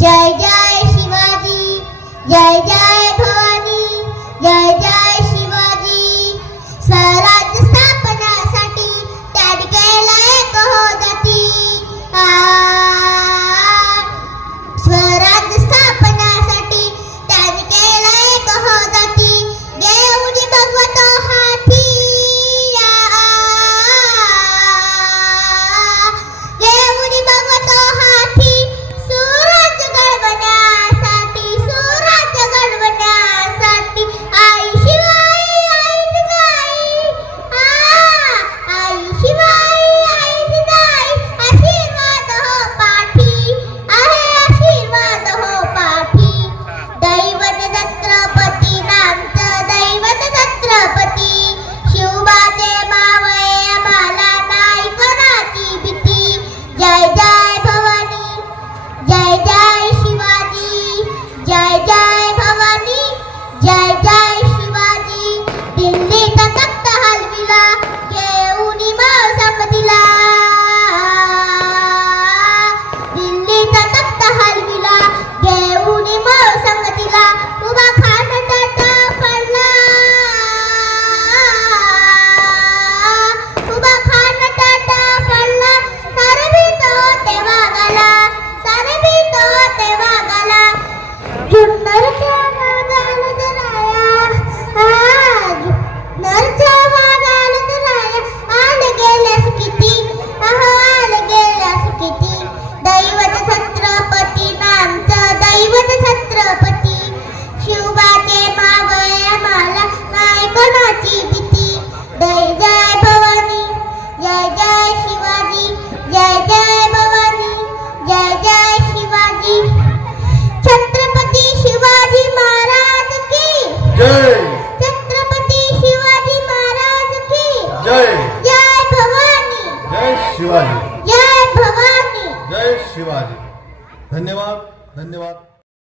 जय जय शिवाजी, जय जय भवानी, जय जय शिवाजी. स्वराज्य स्थापनासाठी त्याग केलाय कहोदती. स्वराज्य स्थापनासाठी त्याग केलाय कहोदती. देऊनी भगवतो हाती, देऊनी भगवतो हाती. स्वराज्य घडवण्यासाठी, स्वराज्य घडवण्यासाठी आई शिवाई आई जिजाई, आई शिवाई आई जिजाई. आशीर्वाद हो पाठी आहे, आशीर्वाद हो पाठी. दैवत छत्रपती नामचं दैवत छत्रपती. शिवबाचे मावळे आम्हाला नाही कोणाची भीती. जय जय भवानी, जय जय शिवाजी, जय जय भवानी, जय जय शिवाजी. दिल्लीचा तख्त हलविला घेऊनी माळ संमतीला. दिल्लीचा तख्त हलविला घेऊनी माळ संमतीला. उभा खान टाटा पडला, उभा खान टाटा पडला. सारे भीत होते वागाला, सारे भीत होते वागाला. जुन्नरच्या वाघाला जराया, जुन्नरच्या वाघाला जराया. आले गेल्यास किती, आले गेल्यास किती. दैवत छत्रपती नामचं दैवत छत्रपती. शिवबाचे मावळे आम्हाला नाही कोणाची भीती. जय जय भवानी, जय जय शिवाजी, जय जय भवानी, जय जय शिवाजी. छत्रपती शिवाजी महाराज की जय. छत्रपती शिवाजी महाराज की जय. जय भवानी, जय शिवाजी, जय भवानी. जय शिवाजी. धन्यवाद, धन्यवाद.